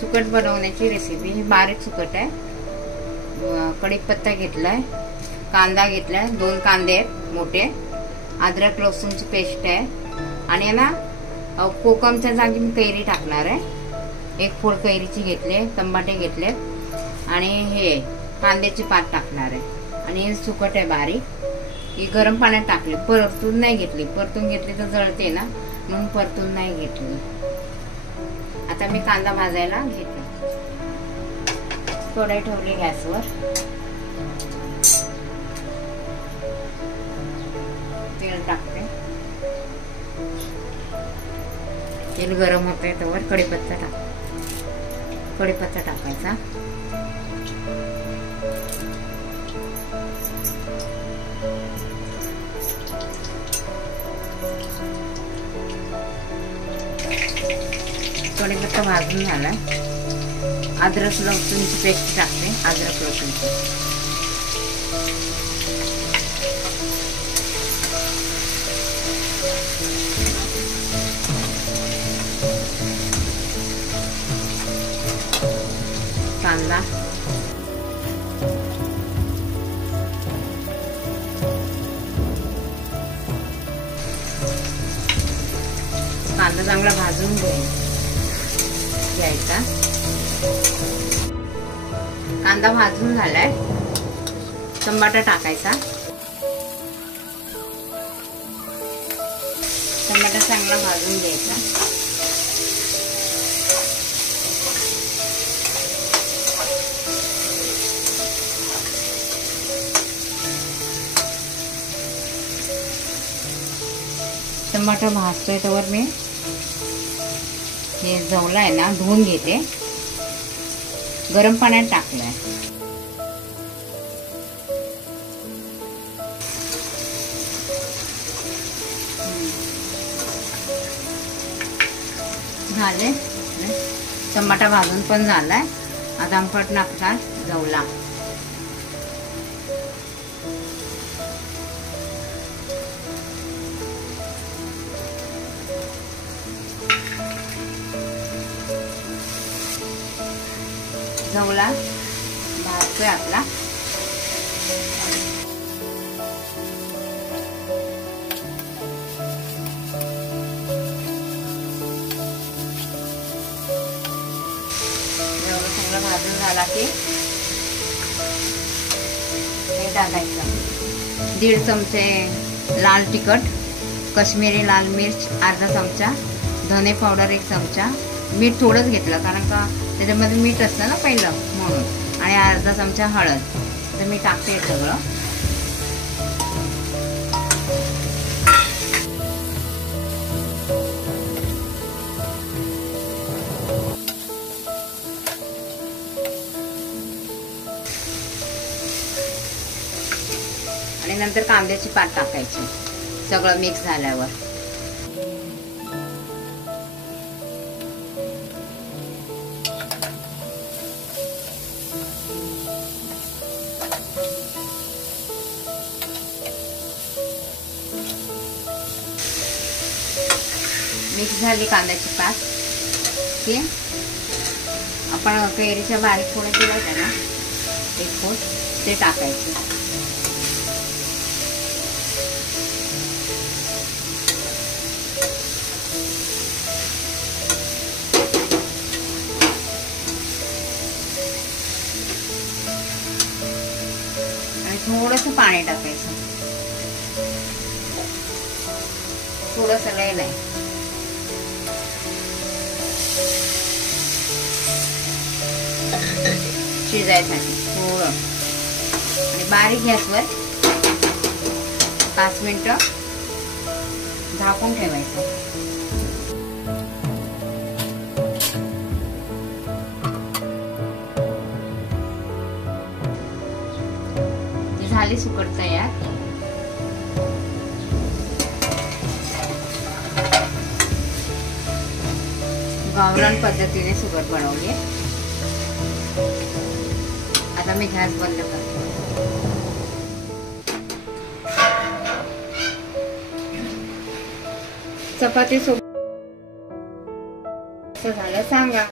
सुकट बनवण्याची रेसिपी। ही बारीक सुकट आहे। कढीपत्ता घेतलाय, कांदा घेतलाय, 2 कांदे आहेत मोठे, अद्रक लसूणची पेस्ट आहे आणि ना कोकमच्या जागी मी कैरी टाकणार आहे। 1 फोड कैरीची घेतले, टमाटे घेतले आणि हे कांद्याची पात टाकणार आहे आणि हे सुकट आहे बारीक। ही गरम पाण्यात टाकली, परतून नाही घेतली, परतून घेतली तर जळते ना, म्हणून परतून नाही घेतली। आता मी कांदा भाजायला घेते। कढई ठेवली गॅसवर, तेल टाकते। तेल गरम होते तोवर कढीपत्ता टाकायचा। कढीपत्ता भाजून झालाय। अद्रक लसूणची पेस्ट टाकते, अद्रक लसूणची। कांदा, कांदा चांगला भाजून घ्यायचा। कांदा भाजून झालाय, टमाटा टाकायचा। टमाटा चांगला भाजून घ्यायचा। टमाटा भाजतोय तोवर मी हे जवला आहे ना धुवून घेते, गरम पाण्यात टाकलंय। झाले, टमाटा भाजून पण झालाय। आता आंबट टाकणार जवला। जवला भाजतोय आपला। चांगला भाजून झाला की हे टाकायचं। 1.5 चमचे लाल तिखट, काश्मीरी लाल मिर्च अर्धा चमचा, धने पावडर 1 चमचा, मीठ थोडंच घेतलं कारण का त्याच्यामध्ये मीठ असतं ना पहिलं म्हणून, आणि अर्धा चमचा हळद। तर मी टाकते सगळं। आणि नंतर कांद्याची पात टाकायची सगळं मिक्स झाल्यावर। मिक्स झाली कांद्याची पात की आपण कैरीच्या बारीक फोडी केल्या ना 1 फोड ते टाकायचे। आणि थोडंसं पाणी टाकायचं, थोडंसं लय नाही। शिजायसाठी थोडं, आणि बारीक गॅसवर 5 मिनिटं झाकून ठेवायचं। ती झाली सुकट तयार। गावरान पद्धतीने सुकट बनवली। आता मी गॅस बंद करते। चपाती सोबत कसं झालं सांगा.